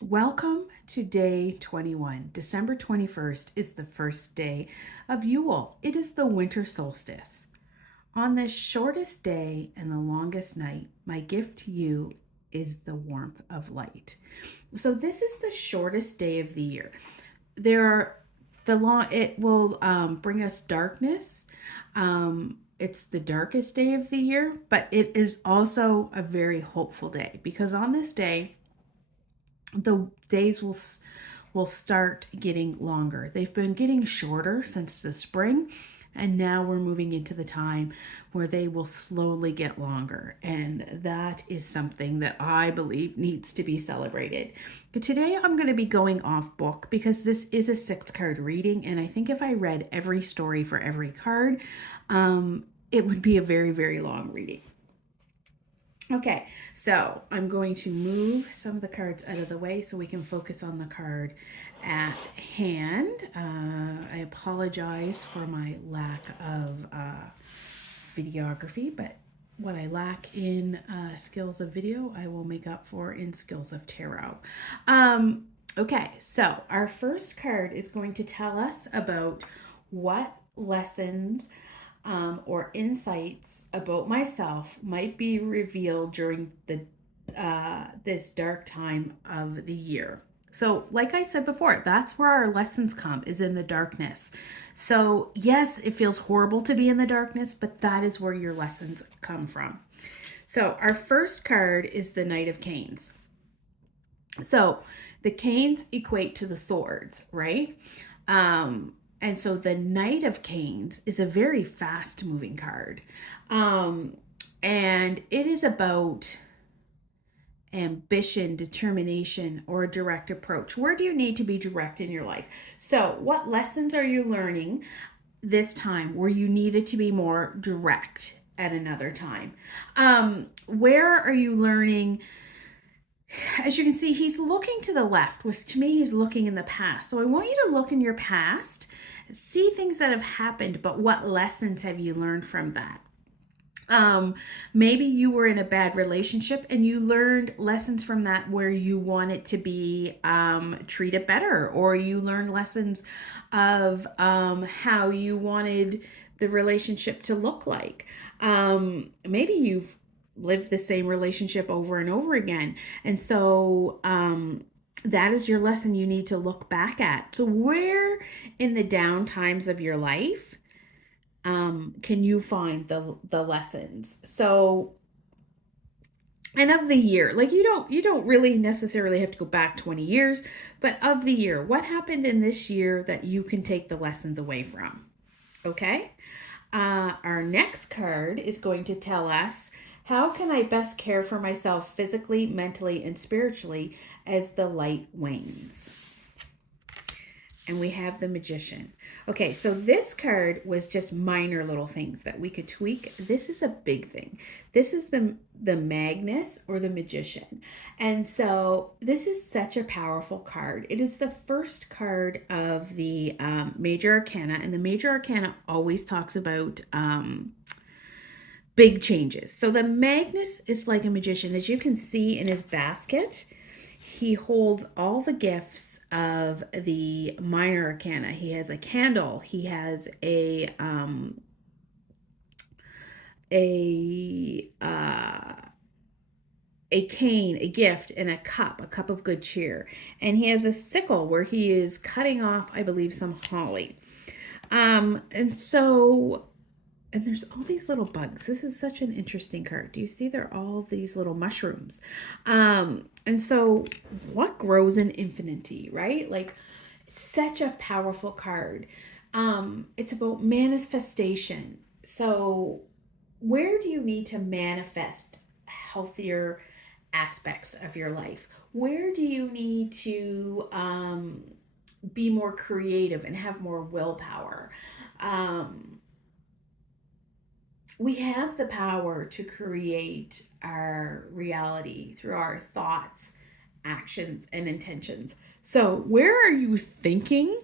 Welcome to day 21. December 21st is the first day of Yule. It is the winter solstice. On this shortest day and the longest night, my gift to you is the warmth of light. So this is the shortest day of the year. There are the long it will bring us darkness. It's the darkest day of the year, but it is also a very hopeful day because on this day the days will start getting longer. They've been getting shorter since the spring, and now we're moving into the time where they will slowly get longer. And that is something that I believe needs to be celebrated. But today I'm going to be going off book because this is a 6 card reading. And I think if I read every story for every card, it would be a very, very long reading. Okay, so I'm going to move some of the cards out of the way so we can focus on the card at hand. I apologize for my lack of videography, but what I lack in skills of video, I will make up for in skills of tarot. Okay, so our first card is going to tell us about what lessons or insights about myself might be revealed during the this dark time of the year. So, like I said before, that's where our lessons come, is in the darkness. So, yes, it feels horrible to be in the darkness, but that is where your lessons come from. So, our first card is the Knight of Canes. So, the canes equate to the swords, right? And so the Knight of Canes is a very fast moving card. And it is about ambition, determination, or a direct approach. Where do you need to be direct in your life? So, what lessons are you learning this time where you needed to be more direct at another time? Where are you learning? As you can see, he's looking to the left, which to me, he's looking in the past. So I want you to look in your past, see things that have happened, but what lessons have you learned from that? Maybe you were in a bad relationship and you learned lessons from that where you want it to be treated better, or you learned lessons of how you wanted the relationship to look like. Maybe you've lived the same relationship over and over again. And so that is your lesson you need to look back at. So, where in the down times of your life can you find the lessons? So, and of the year, like you don't really necessarily have to go back 20 years, but of the year, what happened in this year that you can take the lessons away from? Okay. Our next card is going to tell us, how can I best care for myself physically, mentally, and spiritually as the light wanes? And we have the Magician. Okay, so this card was just minor little things that we could tweak. This is a big thing. This is the Magnus, or the Magician. And so this is such a powerful card. It is the first card of the Major Arcana, and the Major Arcana always talks about big changes. So the Magnus is like a magician. As you can see in his basket, he holds all the gifts of the minor arcana. He has a candle. He has a cane, a gift, and a cup of good cheer. And he has a sickle where he is cutting off, I believe, some holly. And so and there's all these little bugs. This is such an interesting card. Do you see there are all these little mushrooms? And so what grows in infinity, right? Like, such a powerful card. It's about manifestation. So where do you need to manifest healthier aspects of your life? Where do you need to be more creative and have more willpower? We have the power to create our reality through our thoughts, actions, and intentions. So, where are you thinking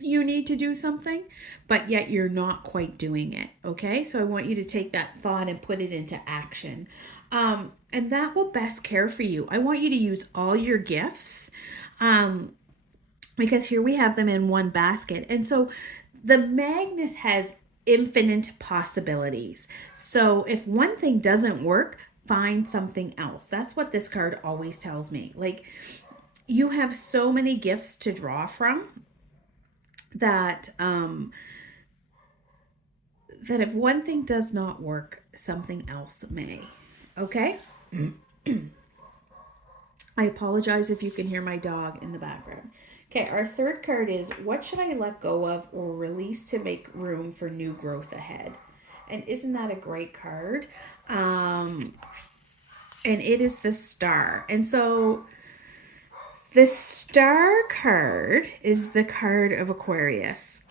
you need to do something, but yet you're not quite doing it? Okay, so I want you to take that thought and put it into action. And that will best care for you. I want you to use all your gifts, um, because here we have them in one basket. And so the Magnus has infinite possibilities. So if one thing doesn't work, find something else. That's what this card always tells me. Like, you have so many gifts to draw from that that if one thing does not work, something else may. Okay? I apologize if you can hear my dog in the background. Okay, our third card is, what should I let go of or release to make room for new growth ahead? And isn't that a great card? And it is the Star. And so the Star card is the card of Aquarius.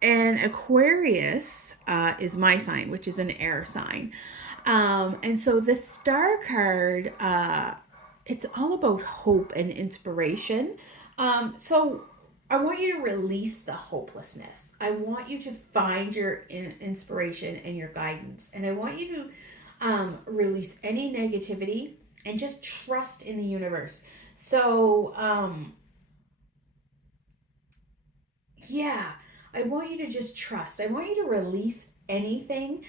And Aquarius is my sign, which is an air sign. And so the Star card, it's all about hope and inspiration. So I want you to release the hopelessness. I want you to find your inspiration and your guidance. And I want you to release any negativity and just trust in the universe. So, yeah, I want you to just trust. I want you to release anything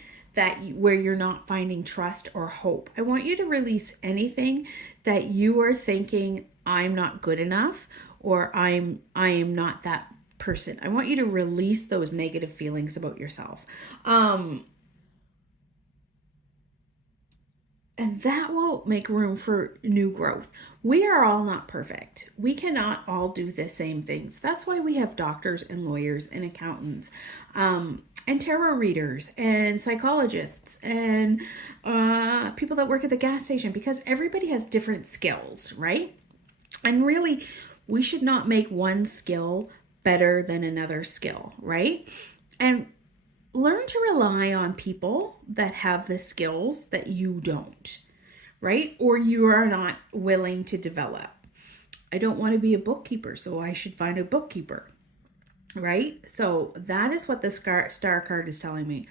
where you're not finding trust or hope. I want you to release anything that you are thinking, I'm not good enough, or I am not that person. I want you to release those negative feelings about yourself. And that will make room for new growth. We are all not perfect. We cannot all do the same things. That's why we have doctors and lawyers and accountants, and tarot readers and psychologists and people that work at the gas station, because everybody has different skills, right? And really, we should not make one skill better than another skill, right? And learn to rely on people that have the skills that you don't, right? Or you are not willing to develop. I don't want to be a bookkeeper, so I should find a bookkeeper, right? So that is what the star card is telling me.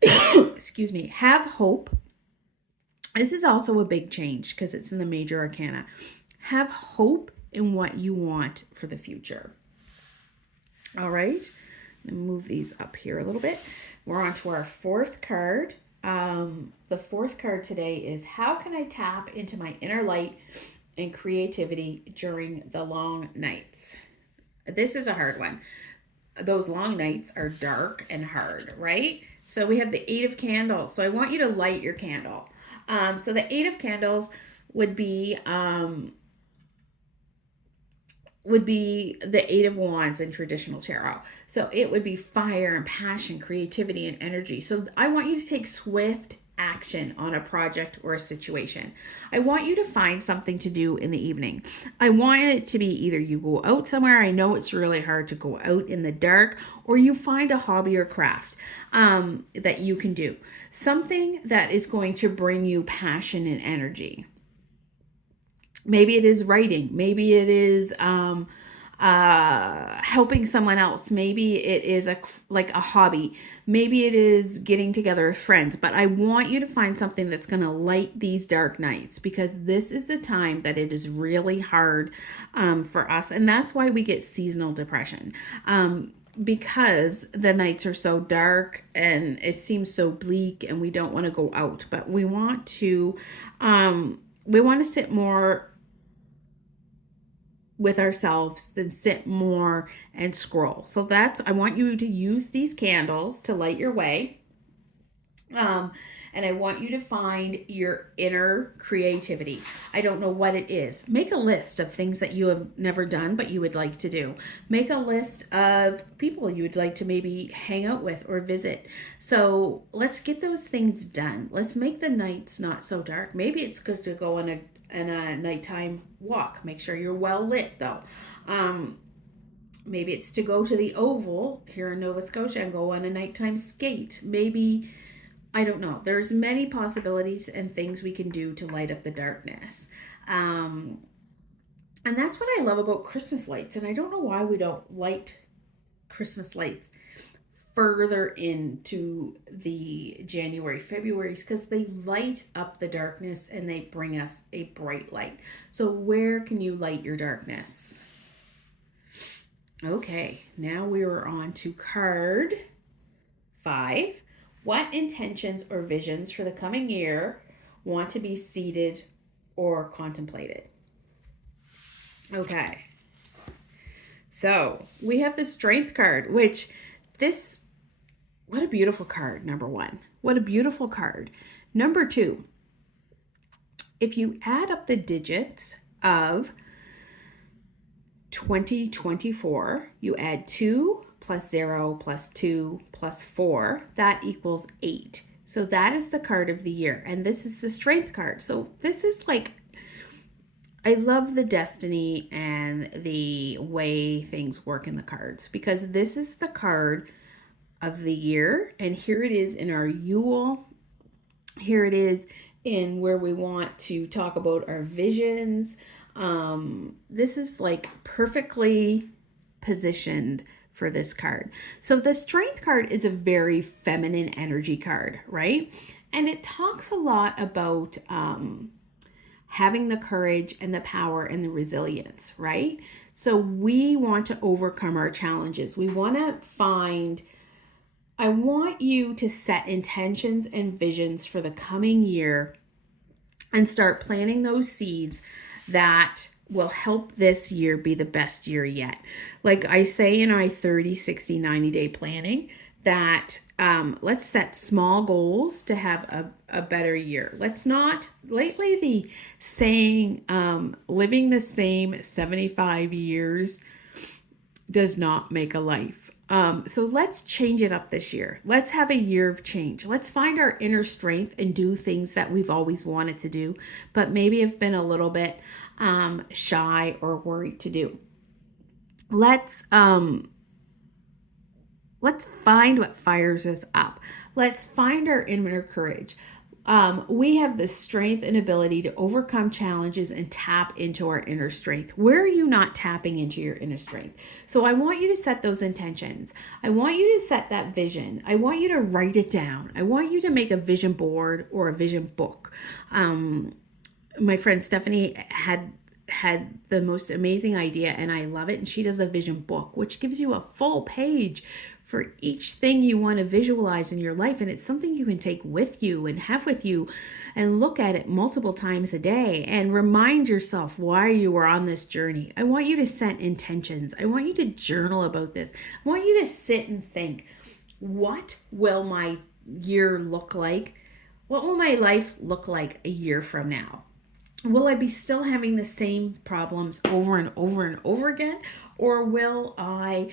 Excuse me. Have hope. This is also a big change because it's in the major arcana. Have hope in what you want for the future. All right. Move these up here a little bit. We're on to our fourth card. The fourth card today is, how can I tap into my inner light and creativity during the long nights? This is a hard one. Those long nights are dark and hard, right? So we have the 8 of Candles. So I want you to light your candle. So the 8 of Candles would be the 8 of Wands in traditional tarot. So it would be fire and passion, creativity and energy. So I want you to take swift action on a project or a situation. I want you to find something to do in the evening. I want it to be either you go out somewhere. I know it's really hard to go out in the dark, or you find a hobby or craft that you can do. Something that is going to bring you passion and energy. Maybe it is writing. Maybe it is helping someone else. Maybe it is like a hobby. Maybe it is getting together with friends. But I want you to find something that's going to light these dark nights, because this is the time that it is really hard for us. And that's why we get seasonal depression. Because the nights are so dark and it seems so bleak and we don't want to go out. But we want to sit more with ourselves than sit more and scroll. So I want you to use these candles to light your way. And I want you to find your inner creativity. I don't know what it is. Make a list of things that you have never done but you would like to do. Make a list of people you would like to maybe hang out with or visit. So let's get those things done. Let's make the nights not so dark. Maybe it's good to go on a nighttime walk. Make sure you're well lit though. Maybe it's to go to the Oval here in Nova Scotia and go on a nighttime skate. Maybe, I don't know. There's many possibilities and things we can do to light up the darkness. And that's what I love about Christmas lights. And I don't know why we don't light Christmas lights. further into the January, February's because they light up the darkness and they bring us a bright light. So, where can you light your darkness? Okay, now we are on to card 5. What intentions or visions for the coming year want to be seeded or contemplated? Okay, so we have the Strength card, which this, what a beautiful card, number 1. What a beautiful card. Number 2, if you add up the digits of 2024, you add 2 plus 0 plus 2 plus 4, that equals 8. So that is the card of the year. And this is the Strength card. So this is like, I love the destiny and the way things work in the cards, because this is the card of the year. And here it is in our Yule. Here it is in where we want to talk about our visions. This is like perfectly positioned for this card. So the Strength card is a very feminine energy card, right? And it talks a lot about having the courage and the power and the resilience, right? So we want to overcome our challenges. We want to find, I want you to set intentions and visions for the coming year and start planting those seeds that will help this year be the best year yet. Like I say in our 30, 60, 90-day planning, that let's set small goals to have a better year. Let's not, lately the saying, living the same 75 years does not make a life. So let's change it up this year. Let's have a year of change. Let's find our inner strength and do things that we've always wanted to do, but maybe have been a little bit shy or worried to do. Let's find what fires us up. Let's find our inner courage. We have the strength and ability to overcome challenges and tap into our inner strength. Where are you not tapping into your inner strength? So I want you to set those intentions. I want you to set that vision. I want you to write it down. I want you to make a vision board or a vision book. My friend Stephanie had the most amazing idea, and I love it. And she does a vision book, which gives you a full page for each thing you want to visualize in your life. And it's something you can take with you and have with you and look at it multiple times a day and remind yourself why you were on this journey. I want you to set intentions. I want you to journal about this. I want you to sit and think, what will my year look like? What will my life look like a year from now? Will I be still having the same problems over and over and over again? Or will I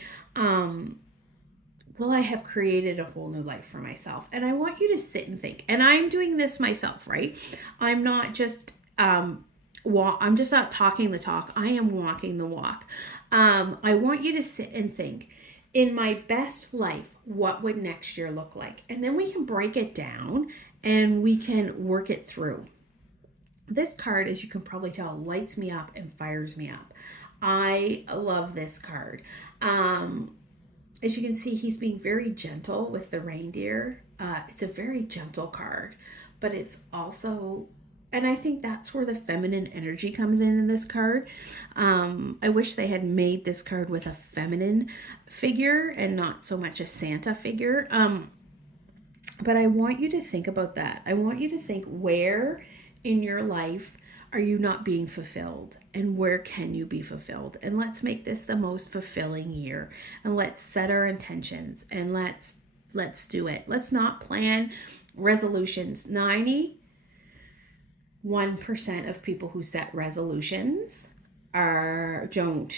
have created a whole new life for myself? And I want you to sit and think. And I'm doing this myself, right? I'm not just I'm just not talking the talk. I am walking the walk. I want you to sit and think, in my best life, what would next year look like? And then we can break it down and we can work it through. This card, as you can probably tell, lights me up and fires me up. I love this card. As you can see, he's being very gentle with the reindeer. It's a very gentle card, but it's also, and I think that's where the feminine energy comes in this card. I wish they had made this card with a feminine figure and not so much a Santa figure. But I want you to think about that. I want you to think, where in your life are you not being fulfilled, and where can you be fulfilled? And let's make this the most fulfilling year, and let's set our intentions, and let's do it. Let's not plan resolutions. 91% of people who set resolutions don't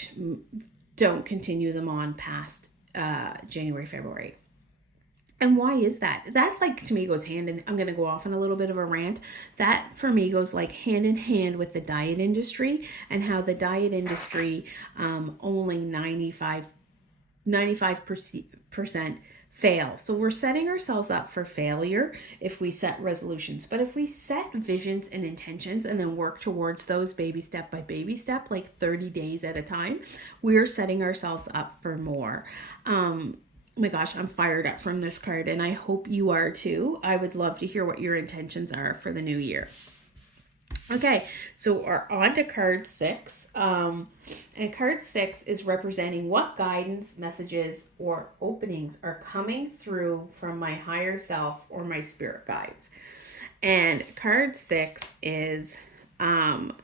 continue them on past January, February. And why is that? That, like, to me goes hand in, I'm going to go off on a little bit of a rant. That for me goes like hand in hand with the diet industry, and how the diet industry only 95% fail. So we're setting ourselves up for failure if we set resolutions. But if we set visions and intentions and then work towards those baby step by baby step, like 30 days at a time, we're setting ourselves up for more. my gosh, I'm fired up from this card, and I hope you are too. I would love to hear what your intentions are for the new year. Okay, so we're on to card six. And card six is representing what guidance, messages, or openings are coming through from my higher self or my spirit guides. And card six is the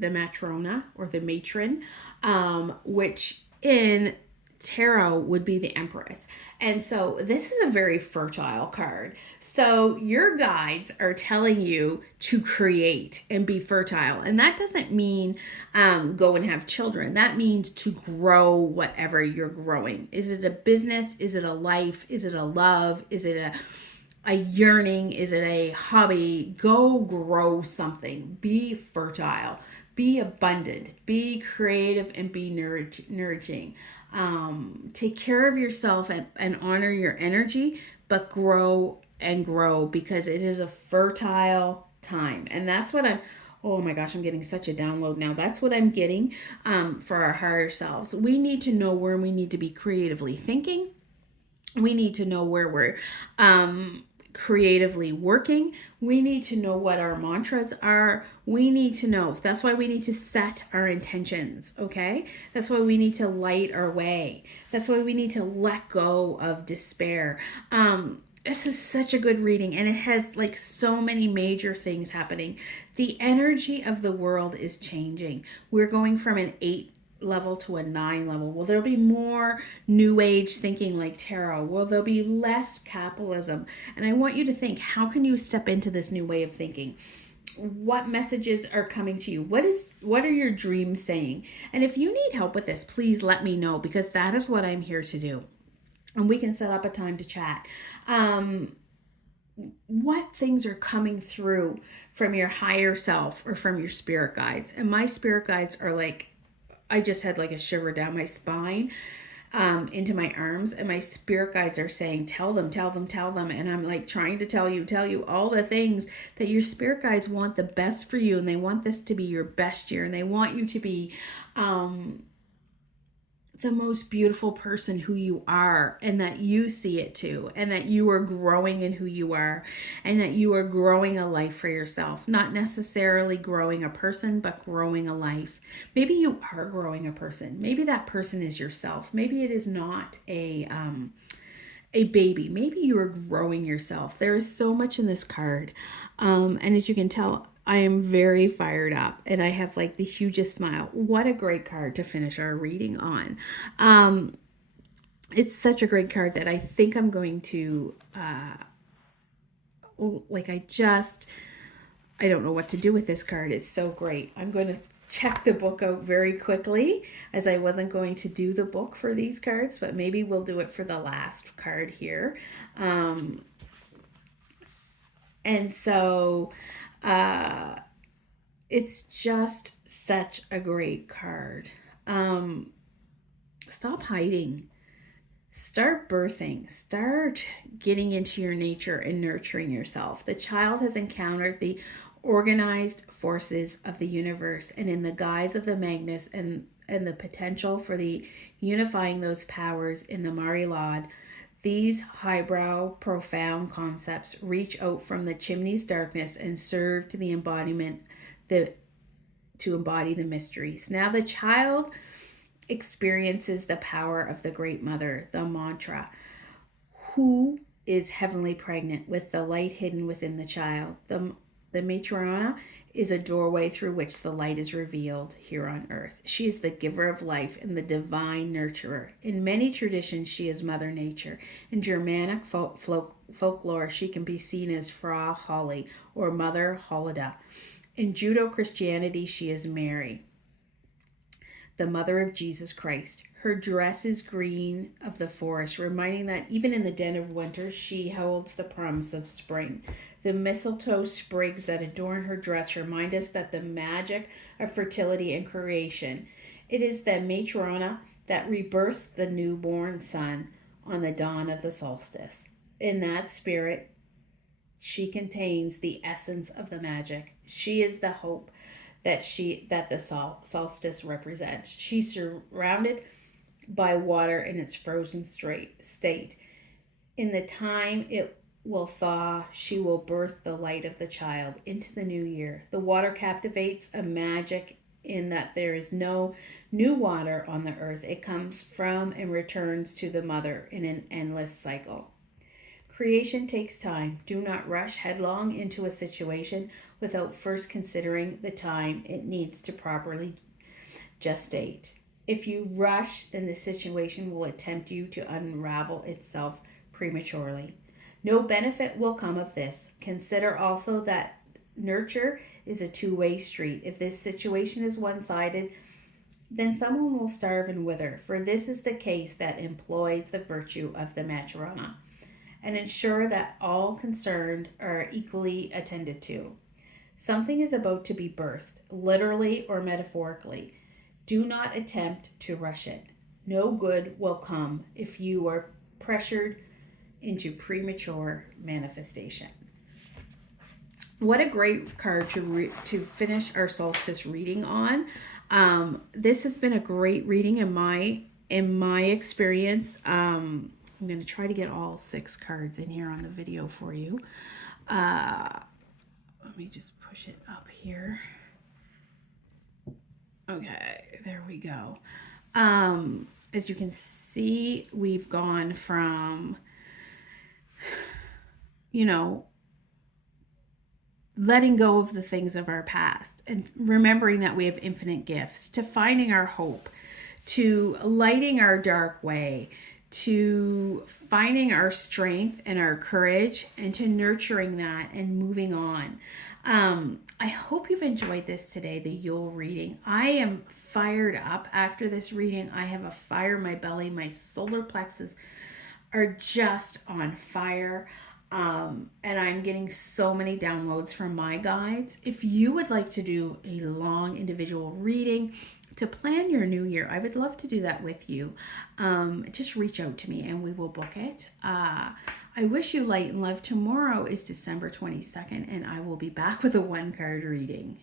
the matrona or the matron, which in tarot would be the empress. And so this is a very fertile card. So your guides are telling you to create and be fertile. And that doesn't mean go and have children. That means to grow whatever you're growing. Is it a business? Is it a life? Is it a love? Is it a yearning? Is it a hobby? Go grow something. Be fertile. Be abundant. Be creative and be nourishing. Take care of yourself and honor your energy, but grow and grow because it is a fertile time. And that's what oh my gosh, I'm getting such a download now. That's what I'm getting for our higher selves. We need to know where we need to be creatively thinking. We need to know where we're creatively working. We need to know what our mantras are. We need to know. That's why we need to set our intentions, okay? That's why we need to light our way. That's why we need to let go of despair. This is such a good reading, and it has like so many major things happening. The energy of the world is changing. We're going from an 8 level to a 9 level. Will there be more new age thinking like tarot? Will there be less capitalism? And I want you to think, how can you step into this new way of thinking? What messages are coming to you? What are your dreams saying? And if you need help with this, please let me know, because that is what I'm here to do. And we can set up a time to chat. What things are coming through from your higher self or from your spirit guides? And my spirit guides are like, I just had like a shiver down my spine, into my arms, and my spirit guides are saying, tell them, tell them, tell them. And I'm like trying to tell you all the things that your spirit guides want the best for you, and they want this to be your best year, and they want you to be the most beautiful person who you are, and that you see it too, and that you are growing in who you are, and that you are growing a life for yourself, not necessarily growing a person, but growing a life. Maybe you are growing a person. Maybe that person is yourself. Maybe it is not a baby. Maybe you are growing yourself. There is so much in this card, and as you can tell, I am very fired up, and I have like the hugest smile. What a great card to finish our reading on. It's such a great card that I think I'm going to I don't know what to do with this card. It's so great. I'm going to check the book out very quickly, as I wasn't going to do the book for these cards, but maybe we'll do it for the last card here. And so it's just such a great card. Stop hiding. Start birthing. Start getting into your nature and nurturing yourself. The child has encountered the organized forces of the universe, and in the guise of the Magnus and the potential for the unifying those powers in the Marilad, these highbrow, profound concepts reach out from the chimney's darkness and serve to the embodiment to embody the mysteries. Now the child experiences the power of the Great Mother, the mantra, who is heavenly pregnant with the light hidden within the child. The Matrona is a doorway through which the light is revealed here on earth. She is the giver of life and the divine nurturer. In many traditions, she is Mother Nature. In Germanic folklore, she can be seen as Frau Holly or Mother Holida. In Judeo-Christianity, she is Mary, the mother of Jesus Christ. Her dress is green of the forest, reminding that even in the den of winter, she holds the promise of spring. The mistletoe sprigs that adorn her dress remind us that the magic of fertility and creation. It is the Matrona that rebirths the newborn son on the dawn of the solstice. In that spirit, she contains the essence of the magic. She is the hope that the solstice represents. She's surrounded by water in its frozen state. In the time it will thaw, she will birth the light of the child into the new year. The water captivates a magic in that there is no new water on the earth. It comes from and returns to the mother in an endless cycle. Creation takes time. Do not rush headlong into a situation without first considering the time it needs to properly gestate. If you rush, then the situation will attempt you to unravel itself prematurely. No benefit will come of this. Consider also that nurture is a two-way street. If this situation is one-sided, then someone will starve and wither, for this is the case that employs the virtue of the matrona, and ensure that all concerned are equally attended to. Something is about to be birthed, literally or metaphorically. Do not attempt to rush it. No good will come if you are pressured into premature manifestation. What a great card to finish our solstice reading on. This has been a great reading in my experience. I'm going to try to get all 6 cards in here on the video for you. Let me just push it up here. Okay, there we go. As you can see, we've gone from, letting go of the things of our past and remembering that we have infinite gifts, to finding our hope, to lighting our dark way, to finding our strength and our courage, and to nurturing that and moving on. I hope you've enjoyed this today, the Yule reading. I am fired up after this reading. I have a fire in my belly. My solar plexus are just on fire. And I'm getting so many downloads from my guides. If you would like to do a long individual reading to plan your new year, I would love to do that with you. Just reach out to me and we will book it. I wish you light and love. Tomorrow is December 22nd, and I will be back with a 1-card reading.